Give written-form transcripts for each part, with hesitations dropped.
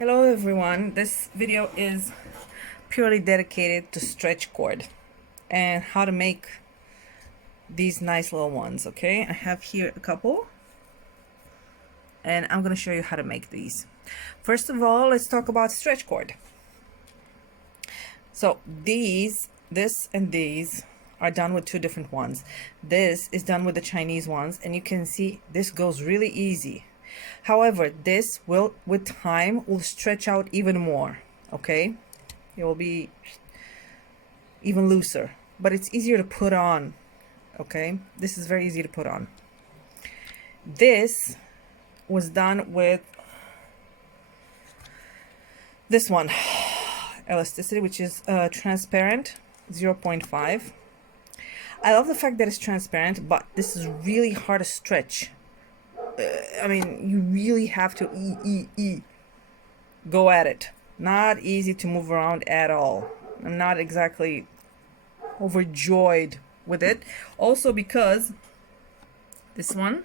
Hello everyone, this video is purely dedicated to stretch cord and how to make these nice little ones. Okay, I have here a couple and I'm going to show you how to make these. First of all, let's talk about stretch cord. So this and these are done with two different ones. This is done with the Chinese ones, and you can see this goes really easy. However, this will, with time, will stretch out even more. Okay, it will be even looser, but it's easier to put on. Okay, this is very easy to put on. This was done with this one, elasticity, which is transparent 0.5. I love the fact that it's transparent, but this is really hard to stretch. I mean, you really have to go at it. Not easy to move around at all. I'm not exactly overjoyed with it. Also because this one,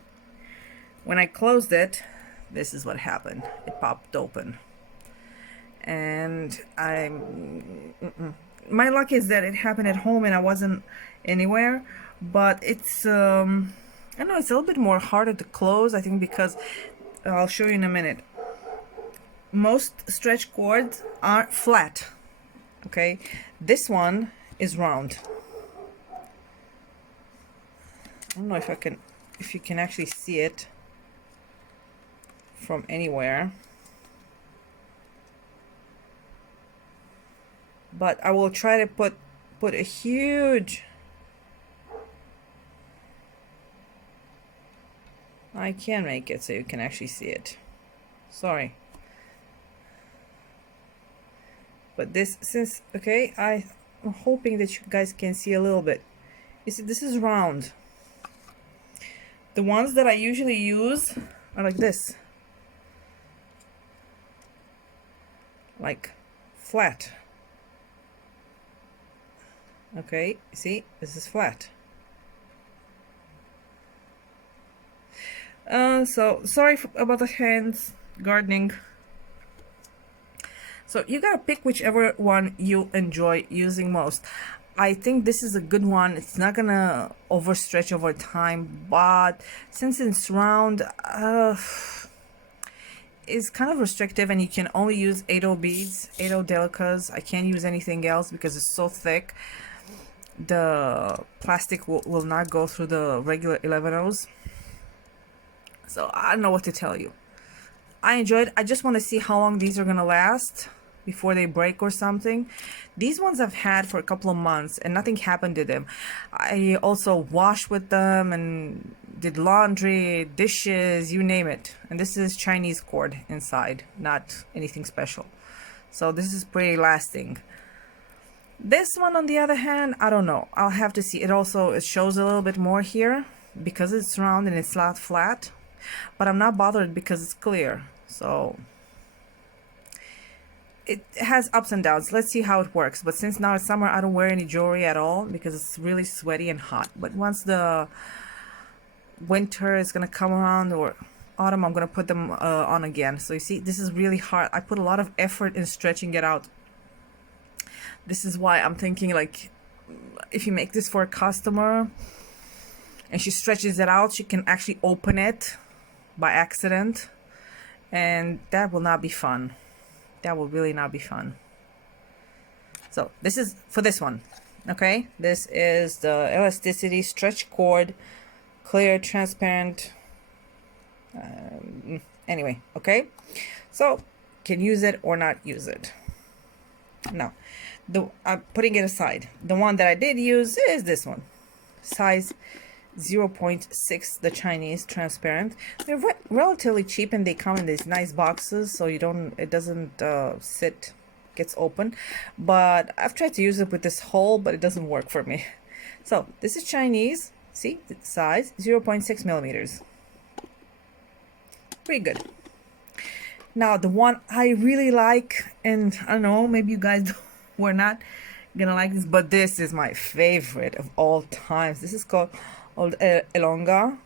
when I closed it, this is what happened. It popped open. And my luck is that it happened at home and I wasn't anywhere, but it's I don't know, it's a little bit more harder to close, I think, because I'll show you in a minute. Most stretch cords are flat. Okay, this one is round. I don't know if you can actually see it from anywhere, but I will try to put a huge, I can make it so you can actually see it. Sorry. But this, since, okay, I'm hoping that you guys can see a little bit. You see, this is round. The ones that I usually use are like this. Like flat. Okay, see, this is flat. So sorry about the hands gardening. So you gotta pick whichever one you enjoy using most. I think this is a good one. It's not gonna overstretch over time, but since it's round, it's kind of restrictive, and you can only use 80 beads, 80 Delicas. I can't use anything else because it's so thick. The plastic will not go through the regular 11-Os. So I don't know what to tell you. I enjoyed. I just want to see how long these are gonna last before they break or something. These ones I've had for a couple of months and nothing happened to them. I also washed with them and did laundry, dishes, you name it. And this is Chinese cord inside, not anything special. So this is pretty lasting. This one, on the other hand, I don't know. I'll have to see. It shows a little bit more here because it's round and it's not flat. But I'm not bothered because it's clear. So it has ups and downs. Let's see how it works. But since now it's summer, I don't wear any jewelry at all because it's really sweaty and hot. But once the winter is gonna come around, or autumn, I'm gonna put them on again. So you see, this is really hard. I put a lot of effort in stretching it out. This is why I'm thinking, like, if you make this for a customer and she stretches it out, she can actually open it by accident, and that will not be fun. That will really not be fun. So this is for this one. Okay, this is the elasticity stretch cord, clear, transparent. Anyway, okay, so can use it or not use it. Now, I'm putting it aside. The one that I did use is this one, size 0.6, the Chinese transparent. They're relatively cheap and they come in these nice boxes, so it doesn't sit, gets open. But I've tried to use it with this hole, but it doesn't work for me. So this is Chinese. See, the size 0.6 millimeters. Pretty good. Now the one I really like, and I don't know, maybe you guys were not gonna like this, but this is my favorite of all times. This is called Alonga,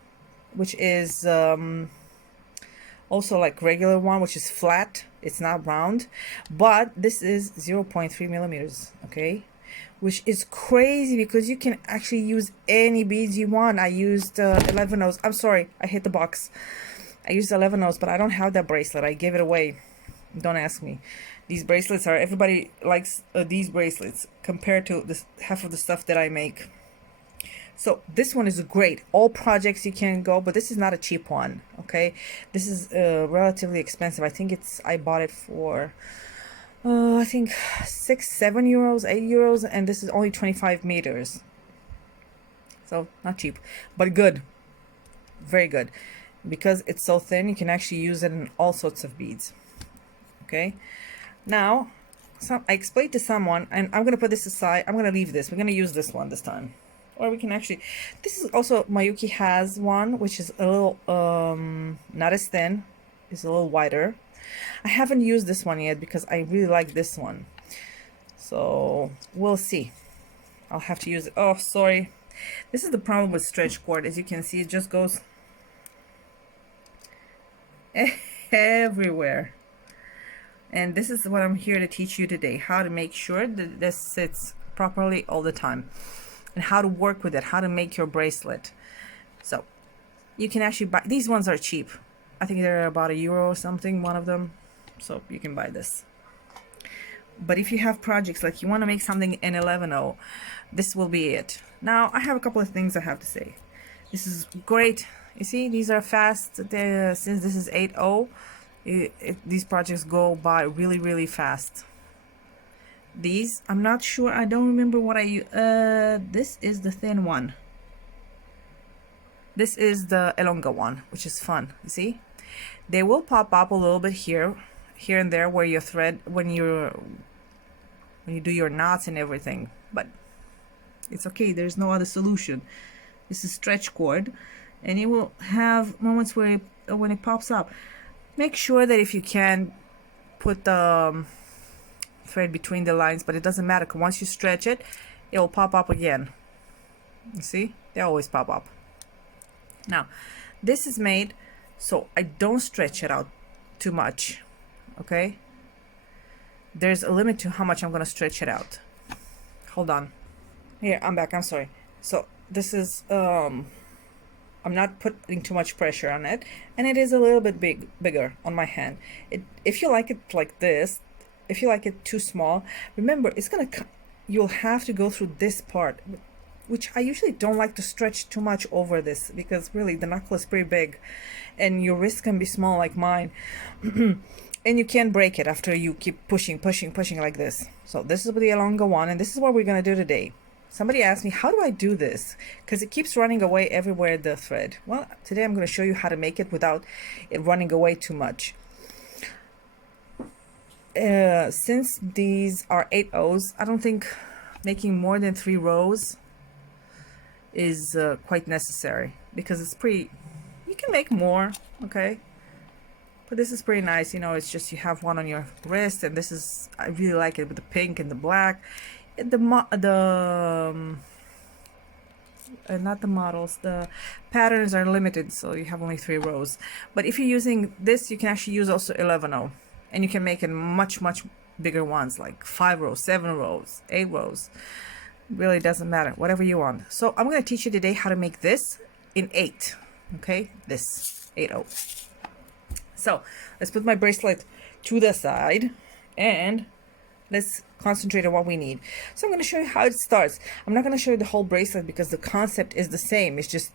which is also like regular one, which is flat. It's not round, but this is 0.3 millimeters, okay, which is crazy because you can actually use any beads you want. I used 11 O's. I'm sorry, I hit the box. I used 11 O's, but I don't have that bracelet. I gave it away. Don't ask me. These bracelets are, everybody likes these bracelets compared to this half of the stuff that I make. So this one is great. All projects you can go, but this is not a cheap one, okay? This is relatively expensive. I think I bought it for I think 6-7 euros, 8 euros, and this is only 25 meters. So not cheap, but good. Very good. Because it's so thin, you can actually use it in all sorts of beads. Okay? Now, I explained to someone, and I'm going to put this aside. I'm going to leave this. We're going to use this one this time. Or we can actually, this is also, Miyuki has one, which is a little, not as thin. It's a little wider. I haven't used this one yet because I really like this one. So, we'll see. I'll have to use it. Oh, sorry. This is the problem with stretch cord. As you can see, it just goes everywhere. And this is what I'm here to teach you today. How to make sure that this sits properly all the time. And how to work with it, how to make your bracelet. So you can actually buy, these ones are cheap. I think they're about €1 or something, one of them. So you can buy this. But if you have projects like you want to make something in 11/0, this will be it. Now I have a couple of things I have to say. This is great. You see, these are fast. Since this is 8/0, these projects go by really, really fast. These, I'm not sure, I don't remember what I use. This is the thin one. This is the Alonga one, which is fun. You see, they will pop up a little bit here and there where your thread, when you do your knots and everything, but it's okay. There's no other solution. This is stretch cord, and it will have moments where when it pops up. Make sure that if you can put the thread between the lines, but it doesn't matter. Once you stretch it, it will pop up again. You see, they always pop up. Now this is made so I don't stretch it out too much, okay? There's a limit to how much I'm gonna stretch it out. Hold on, here, I'm back. I'm sorry. So this is I'm not putting too much pressure on it, and it is a little bit bigger on my hand. If you like it like this, if you like it too small, remember you'll have to go through this part, which I usually don't like to stretch too much over this, because really the knuckle is pretty big and your wrist can be small like mine. And you can't break it after you keep pushing like this. So this is the Alonga one, and this is what we're gonna do today. Somebody asked me, how do I do this? Because it keeps running away everywhere, the thread. Well, today I'm going to show you how to make it without it running away too much. Since these are 8/0s, I don't think making more than 3 rows is quite necessary, because it's pretty, you can make more, okay? But this is pretty nice, you know, it's just you have one on your wrist, and this is, I really like it with the pink and the black. Not the models, the patterns are limited, so you have only 3 rows. But if you're using this, you can actually use also 11/0, and you can make it much bigger ones, like 5 rows, 7 rows, 8 rows. Really doesn't matter, whatever you want. So I'm going to teach you today how to make this in 8, okay? This 8/0. So let's put my bracelet to the side and let's concentrate on what we need. So I'm going to show you how it starts. I'm not going to show you the whole bracelet because the concept is the same. It's just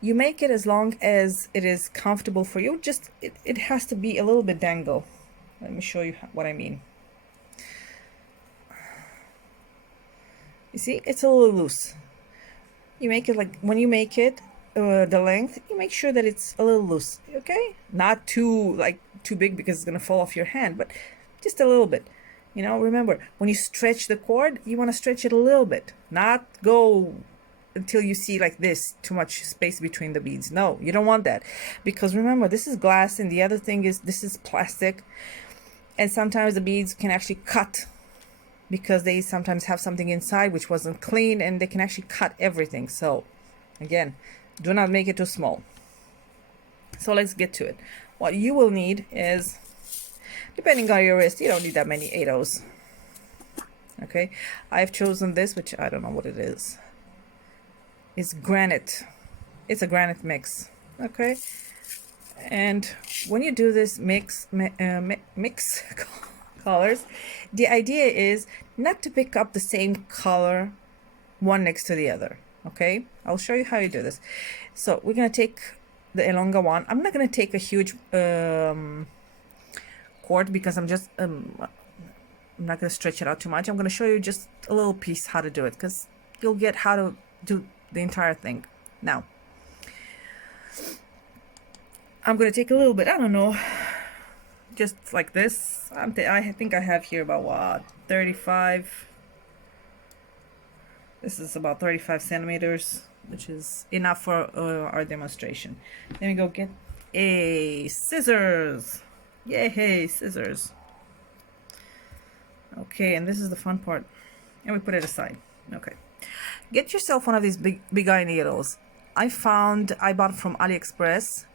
you make it as long as it is comfortable for you. Just it has to be a little bit dangle. Let me show you what I mean. You see, it's a little loose. You make it like, when you make it the length, you make sure that it's a little loose, okay? Not too big because it's going to fall off your hand, but just a little bit. You know, remember, when you stretch the cord, you want to stretch it a little bit, not go until you see like this, too much space between the beads. No, you don't want that, because remember, this is glass, and the other thing is this is plastic, and sometimes the beads can actually cut because they sometimes have something inside which wasn't clean, and they can actually cut everything. So again, do not make it too small. So let's get to it. What you will need is Depending on your wrist, you don't need that many 8/0s. Okay, I've chosen this, which I don't know what it is. It's granite. It's a granite mix. Okay, and when you do this mix colors, the idea is not to pick up the same color one next to the other. Okay, I'll show you how you do this. So we're gonna take the Alonga one. I'm not gonna take a huge cord because I'm not gonna stretch it out too much. I'm gonna show you just a little piece how to do it, because you'll get how to do the entire thing. Now I'm gonna take a little bit, I don't know, just like this. I think I have here about what, 35. This is about 35 centimeters, which is enough for our demonstration. Let me go get a scissors. Yay, scissors. Okay, and this is the fun part. And we put it aside. Okay. Get yourself one of these big eye needles. I bought from AliExpress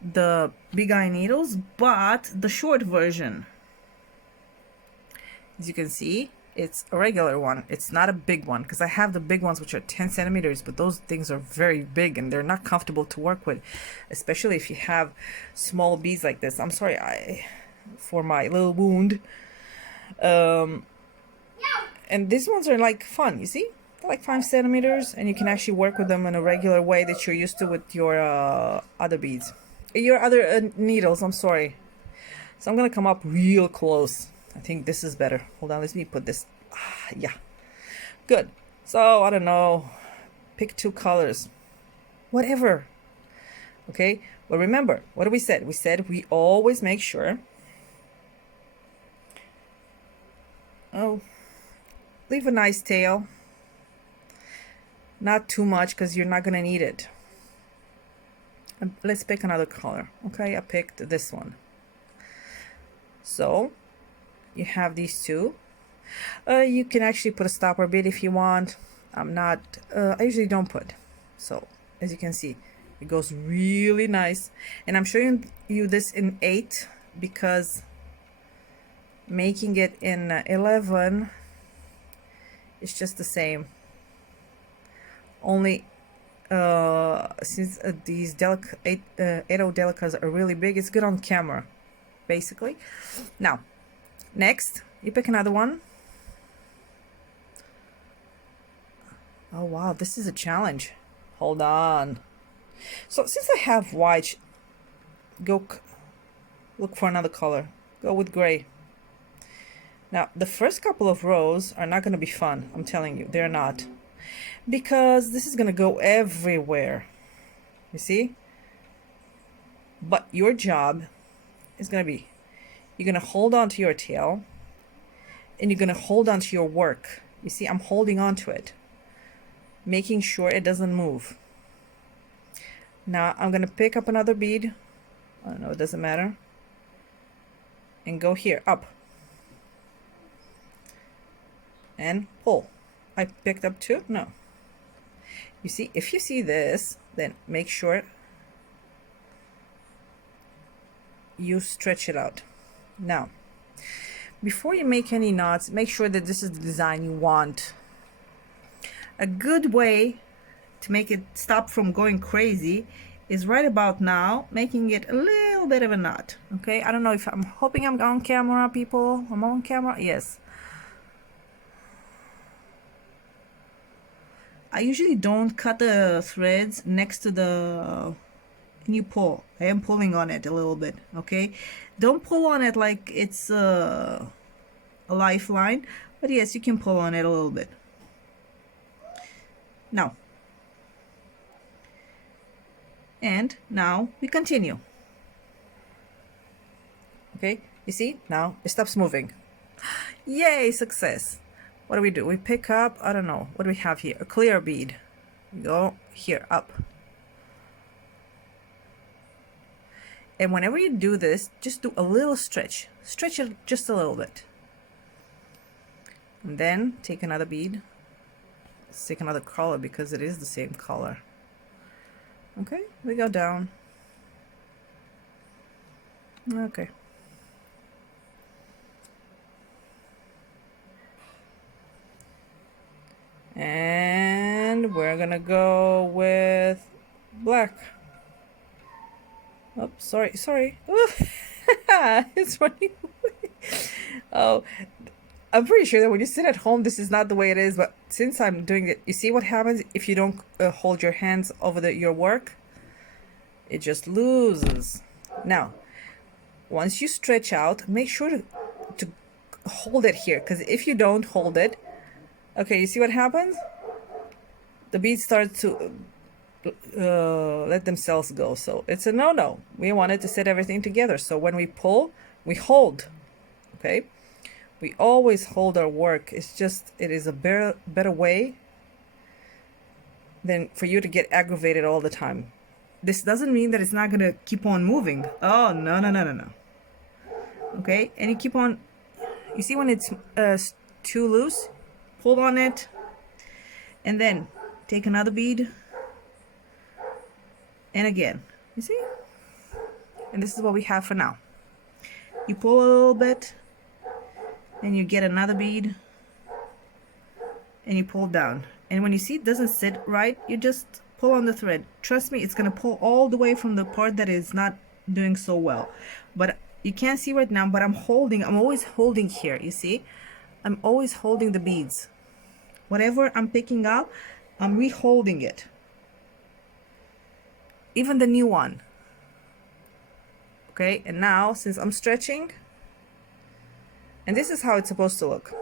the big eye needles, but the short version. As you can see, it's a regular one. It's not a big one, because I have the big ones which are 10 centimeters, but those things are very big and they're not comfortable to work with, especially if you have small beads like this. I'm sorry for my little wound. And these ones are like fun, you see? They're like 5 centimeters, and you can actually work with them in a regular way that you're used to with your other beads. Your other needles, I'm sorry. So I'm gonna come up real close. I think this is better. Hold on, let me put this. Yeah, good. So I don't know, pick 2 colors, whatever. Okay, but remember, what did we said? We said we always make sure. Oh, leave a nice tail. Not too much, because you're not gonna need it. Let's pick another color. Okay, I picked this one. So you have these 2. You can actually put a stopper bead if you want. I usually don't put. So as you can see, it goes really nice. And I'm showing you this in 8 because making it in 11 is just the same. Only since these 8/0 Delicas are really big, it's good on camera, basically. Now, next, you pick another one. Oh wow, this is a challenge. Hold on. So since I have white, go look for another color. Go with gray. Now, the first couple of rows are not going to be fun. I'm telling you, they're not. Because this is going to go everywhere. You see? But your job is going to be, you're going to hold on to your tail, and you're going to hold on to your work. You see, I'm holding on to it, making sure it doesn't move. Now, I'm going to pick up another bead. I don't know, it doesn't matter. And go here, up. And pull. I picked up 2? No. You see, if you see this, then make sure you stretch it out. Now, before you make any knots, make sure that this is the design you want. A good way to make it stop from going crazy is right about now, making it a little bit of a knot. Okay, I don't know if I'm hoping I'm on camera, people. I'm on camera? Yes. I usually don't cut the threads next to the and you pull. I am pulling on it a little bit, okay? Don't pull on it like it's a lifeline, but yes, you can pull on it a little bit. Now. And now we continue. Okay, you see? Now it stops moving. Yay, success. What do? We pick up, I don't know, what do we have here? A clear bead. Go here, up. And whenever you do this, just do a little stretch. Stretch it just a little bit. And then take another bead. Let's take another color because it is the same color. Okay, we go down. Okay. And we're gonna go with black. Oh, sorry. It's running away. Oh, I'm pretty sure that when you sit at home, this is not the way it is. But since I'm doing it, you see what happens if you don't hold your hands over your work? It just loses. Now, once you stretch out, make sure to hold it here. Because if you don't hold it, okay, you see what happens? The beads start to let themselves go. So it's a no-no. We wanted to set everything together. So when we pull, we hold. Okay? We always hold our work. It's just, it is a better way than for you to get aggravated all the time. This doesn't mean that it's not going to keep on moving. Oh, no. Okay? And you keep on, you see when it's too loose, pull on it, and then take another bead, and again, you see? And this is what we have for now. You pull a little bit, and you get another bead, and you pull down. And when you see it doesn't sit right, you just pull on the thread. Trust me, it's gonna pull all the way from the part that is not doing so well. But you can't see right now, but I'm always holding here, you see? I'm always holding the beads. Whatever I'm picking up, I'm re-holding it. Even the new one. Okay, and now since I'm stretching, and this is how it's supposed to look.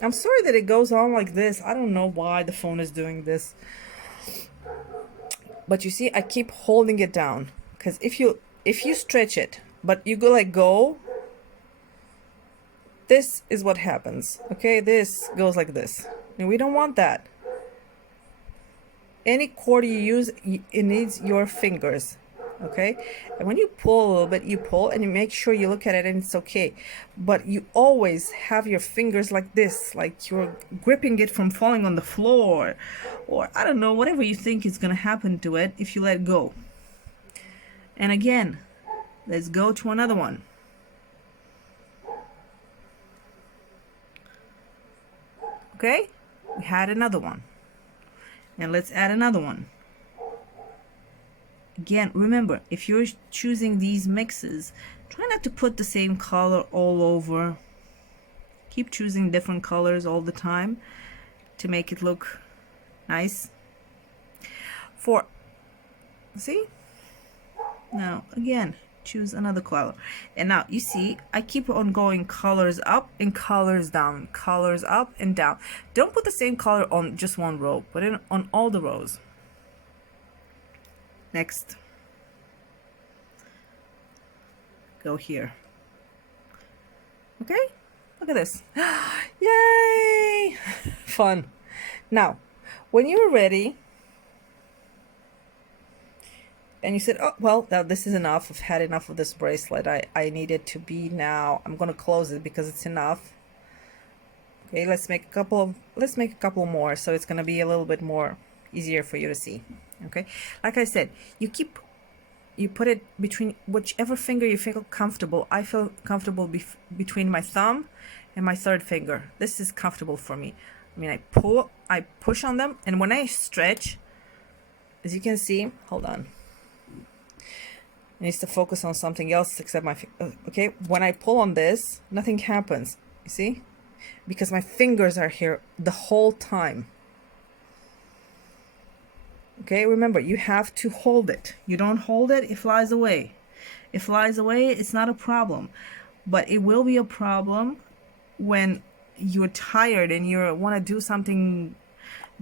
I'm sorry that it goes on like this. I don't know why the phone is doing this. But you see, I keep holding it down. Because if you stretch it, but you go like go, this is what happens. Okay, this goes like this. And we don't want that. Any cord you use, it needs your fingers. Okay, and when you pull a little bit, you pull and you make sure you look at it and it's okay, but you always have your fingers like this, like you're gripping it from falling on the floor, or I don't know, whatever you think is gonna happen to it if you let go. And again, let's go to another one. Okay, we had another one, and let's add another one. Again, remember, if you're choosing these mixes, try not to put the same color all over. Keep choosing different colors all the time to make it look nice. See? Now, again, choose another color. And now, you see, I keep on going colors up and colors down. Colors up and down. Don't put the same color on just one row. Put it on all the rows. Next, go here. Okay, look at this. Yay! Fun. Now, when you're ready, and you said, oh, well, now this is enough. I've had enough of this bracelet. I need it to be now. I'm going to close it because it's enough. Okay, let's make a couple more, so it's going to be a little bit more easier for you to see. Okay, like I said, you put it between whichever finger you feel comfortable. I feel comfortable between my thumb and my third finger. This is comfortable for me. I mean, I push on them, and when I stretch, as you can see, hold on, I need to focus on something else except my okay, when I pull on this, nothing happens, you see, because my fingers are here the whole time. Okay, remember, you have to hold it. You don't hold it, it flies away. It flies away, it's not a problem. But it will be a problem when you're tired and you want to do something,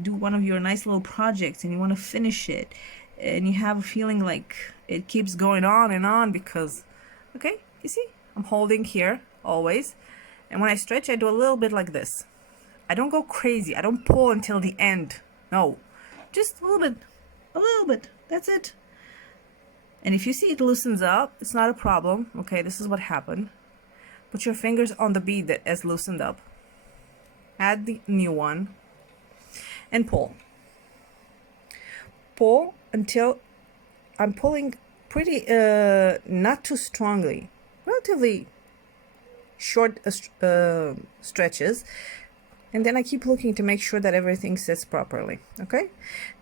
do one of your nice little projects, and you want to finish it. And you have a feeling like it keeps going on and on because, okay, you see, I'm holding here always. And when I stretch, I do a little bit like this. I don't go crazy. I don't pull until the end. No. Just a little bit, that's it. And if you see it loosens up, it's not a problem. Okay, this is what happened. Put your fingers on the bead that has loosened up. Add the new one and pull. Pull until I'm pulling pretty, not too strongly, relatively short stretches. and then I keep looking to make sure that everything sits properly. Okay,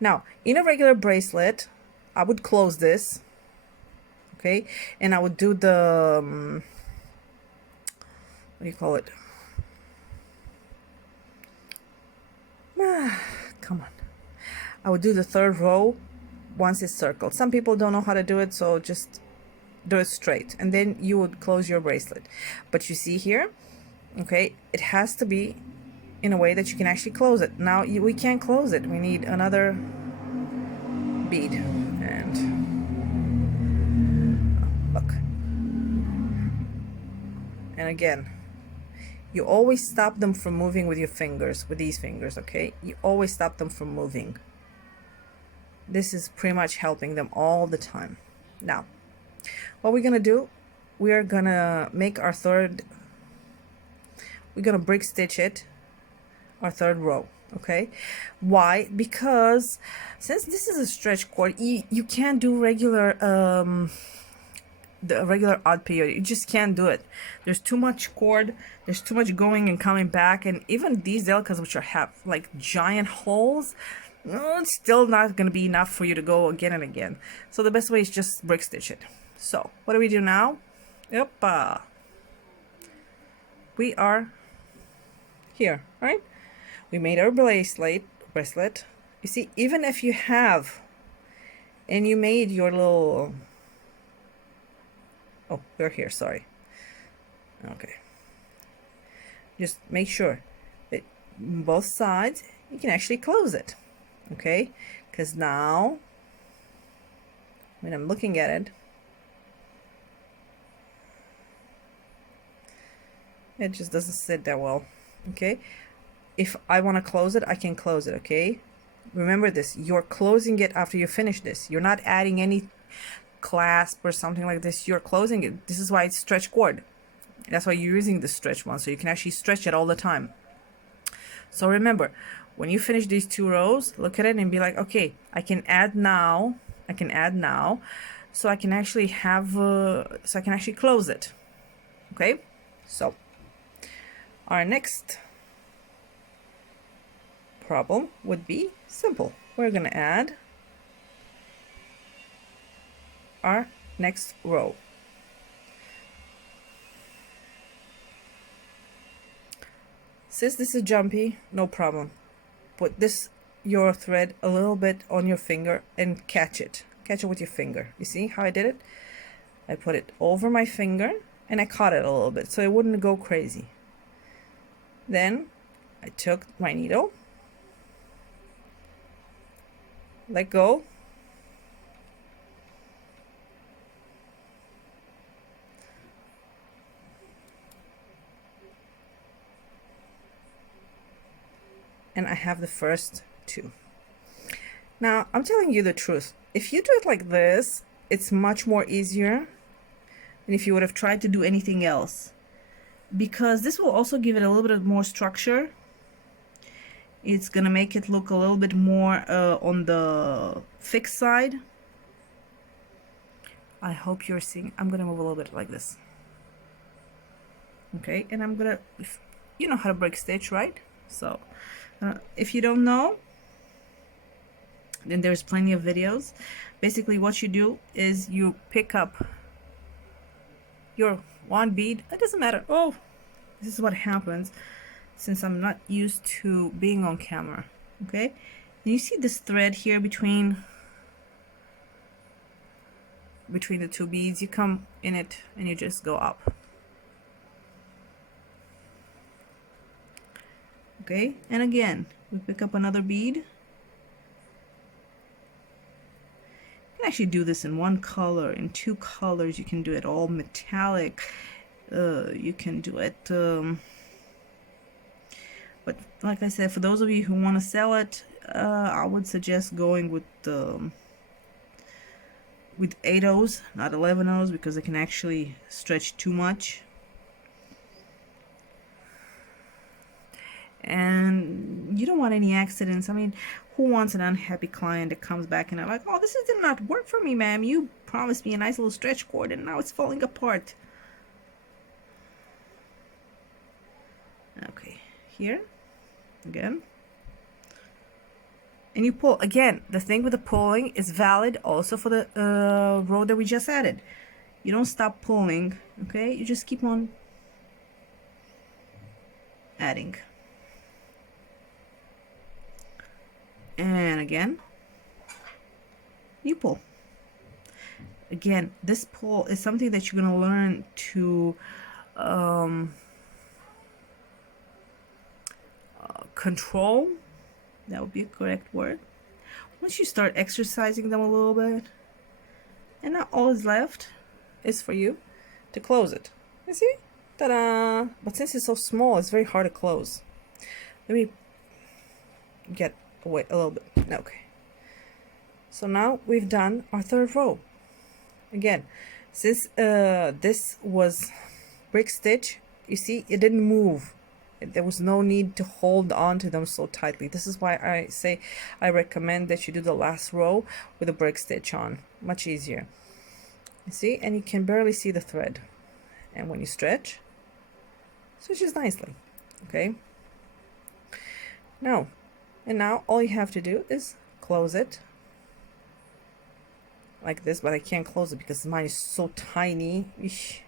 now in a regular bracelet I would close this, okay, and I would do the what do you call it, come on, I would do the third row once it's circled. Some people don't know how to do it, so just do it straight, and then you would close your bracelet. But you see here, okay, it has to be in a way that you can actually close it. Now we can't close it, we need another bead, and look, and again, you always stop them from moving with your fingers, with these fingers, okay? You always stop them from moving. This is pretty much helping them all the time. Now what we're gonna do, we are gonna make our we're gonna brick stitch it, our third row, okay? Why? Because since this is a stretch cord, you can't do regular the regular odd period. You just can't do it. There's too much cord, there's too much going and coming back, and even these delicas, which have like giant holes, it's still not going to be enough for you to go again and again. So the best way is just brick stitch it. So what do we do now? Yep, we are here, right? We made our bracelet. You see, even if you have, and you made your little, oh, we're here, sorry. Okay, just make sure that both sides you can actually close it, okay? Because now when I'm looking at it, it just doesn't sit that well, okay? If I want to close it, I can close it, okay? Remember this, you're closing it after you finish this. You're not adding any clasp or something like this. You're closing it. This is why it's stretch cord. That's why you're using the stretch one, so you can actually stretch it all the time. So remember, when you finish these 2 rows, look at it and be like, okay, I can add now. So I can actually have so I can actually close it, okay? So our next problem would be simple. We're gonna add our next row. Since this is jumpy, no problem. Put your thread a little bit on your finger and catch it with your finger. You see how I did it? I put it over my finger and I caught it a little bit so it wouldn't go crazy. Then I took my needle, let go, and I have the first 2. Now I'm telling you the truth, if you do it like this, it's much more easier than if you would have tried to do anything else, because this will also give it a little bit more structure. It's gonna make it look a little bit more on the fixed side. I hope you're seeing. I'm gonna move a little bit like this, okay? And I'm gonna, you know how to break stitch, right? So if you don't know, then there's plenty of videos. Basically what you do is you pick up your one bead. It doesn't matter. Oh, this is what happens since I'm not used to being on camera, okay? And you see this thread here between the 2 beads. You come in it and you just go up, okay? And again, we pick up another bead. You can actually do this in 1 color, in 2 colors. You can do it all metallic. You can do it but like I said, for those of you who want to sell it, I would suggest going with 8/0s, not 11/0s, because it can actually stretch too much. And you don't want any accidents. I mean, who wants an unhappy client that comes back and they're like, oh, this did not work for me, ma'am. You promised me a nice little stretch cord and now it's falling apart. Okay, here again, and you pull. Again, the thing with the pulling is valid also for the row that we just added. You don't stop pulling, okay? You just keep on adding. And again, you pull. Again, this pull is something that you're gonna learn to control. That would be a correct word. Once you start exercising them a little bit, and now all is left is for you to close it. You see? Ta-da! But since it's so small, it's very hard to close. Let me get away a little bit. Okay. So now we've done our third row. Again, since this was brick stitch, you see, it didn't move. There was no need to hold on to them so tightly. This is why I say I recommend that you do the last row with a brick stitch on. Much easier. You see, and you can barely see the thread. And when you stretch, stitches nicely. Okay. Now, and now all you have to do is close it like this, but I can't close it because mine is so tiny. Eesh.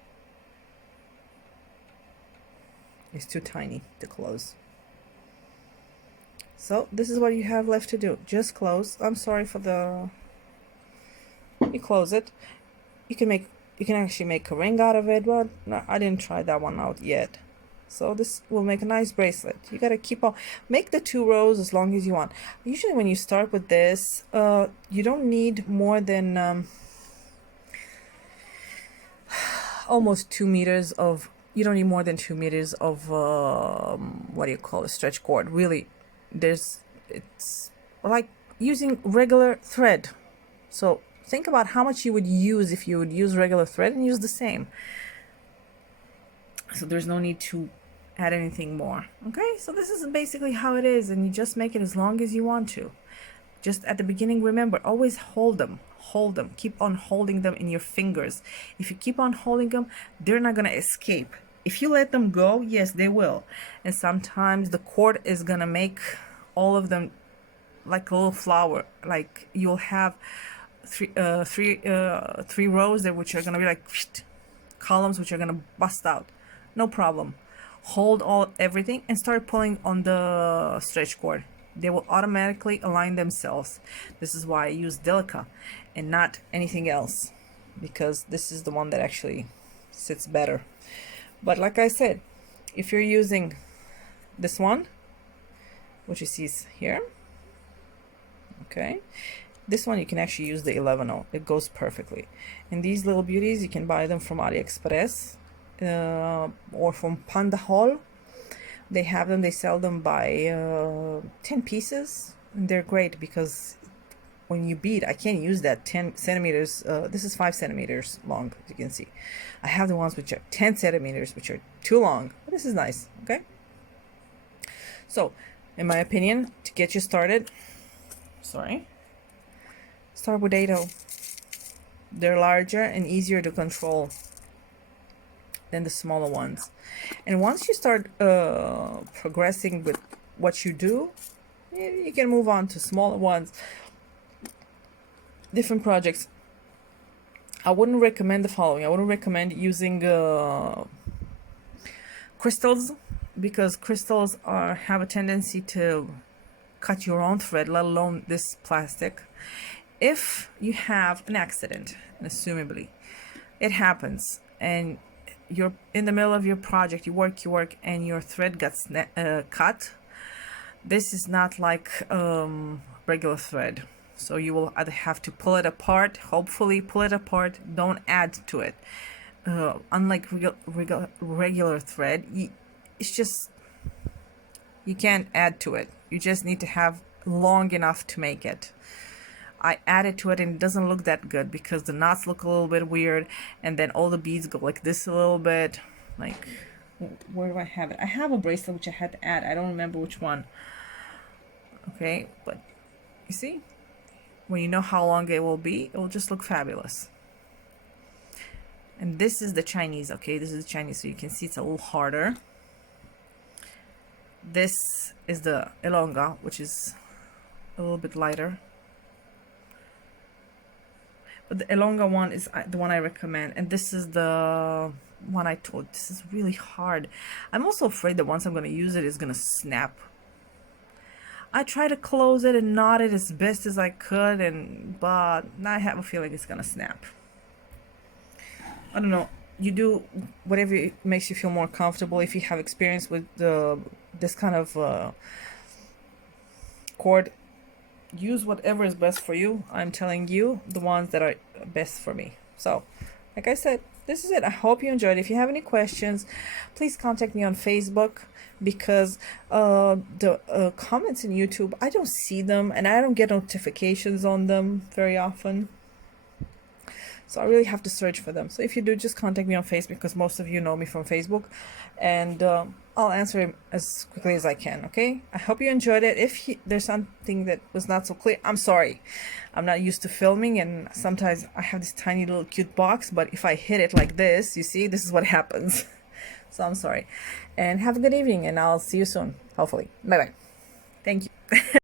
It's too tiny to close. So this is what you have left to do. Just close. I'm sorry for the... You close it. You can actually make a ring out of it, but no, I didn't try that one out yet. So this will make a nice bracelet. You gotta keep on, make the 2 rows as long as you want. Usually when you start with this, you don't need more than almost 2 meters of, you don't need more than 2 meters of what do you call it, stretch cord. Really, it's like using regular thread. So think about how much you would use if you would use regular thread and use the same. So there's no need to add anything more. Okay, so this is basically how it is, and you just make it as long as you want to. Just at the beginning, remember, always hold them, keep on holding them in your fingers. If you keep on holding them, they're not gonna escape. If you let them go, yes, they will. And sometimes the cord is gonna make all of them like a little flower. Like you'll have three rows there, which are gonna be like columns, which are gonna bust out. No problem. Hold everything and start pulling on the stretch cord. They will automatically align themselves. This is why I use Delica and not anything else, because this is the one that actually sits better. But like I said, if you're using this one, which you see here, okay, this one you can actually use the 11-0. It goes perfectly. And these little beauties, you can buy them from AliExpress or from Panda Hall. They have them, they sell them by 10 pieces, and they're great because when you bead, I can't use that 10 centimeters. This is 5 centimeters long, as you can see. I have the ones which are 10 centimeters, which are too long. But this is nice, okay? So, in my opinion, to get you started, start with 8-0. They're larger and easier to control than the smaller ones. And once you start progressing with what you do, you can move on to smaller ones, different projects. I wouldn't recommend the following. I wouldn't recommend using crystals, because crystals have a tendency to cut your own thread, let alone this plastic. If you have an accident, and assumably it happens, and you're in the middle of your project, you work, and your thread gets cut, this is not like regular thread. So you will either have to pull it apart, hopefully pull it apart, don't add to it. Unlike regular thread, it's just, you can't add to it. You just need to have long enough to make it. I added to it and it doesn't look that good because the knots look a little bit weird, and then all the beads go like this a little bit. Like, where do I have it? I have a bracelet which I had to add. I don't remember which one. Okay, but you see, when you know how long it will be, it will just look fabulous. And this is the Chinese, okay? This is the Chinese, so you can see it's a little harder. This is the Alonga, which is a little bit lighter. But the Alonga one is the one I recommend. And this is the one I told. This is really hard. I'm also afraid that once I'm going to use it, it's going to snap. I try to close it and knot it as best as I could, but I have a feeling it's going to snap. I don't know. You do whatever makes you feel more comfortable. If you have experience with this kind of cord, use whatever is best for you. I'm telling you the ones that are best for me. So, like I said, this is it. I hope you enjoyed. If you have any questions, please contact me on Facebook, because the comments in YouTube, I don't see them and I don't get notifications on them very often. So I really have to search for them. So if you do, just contact me on Facebook, because most of you know me from Facebook, and I'll answer as quickly as I can, okay? I hope you enjoyed it. If there's something that was not so clear, I'm sorry. I'm not used to filming, and sometimes I have this tiny little cute box, but if I hit it like this, you see, this is what happens. So I'm sorry. And have a good evening, and I'll see you soon, hopefully. Bye-bye. Thank you.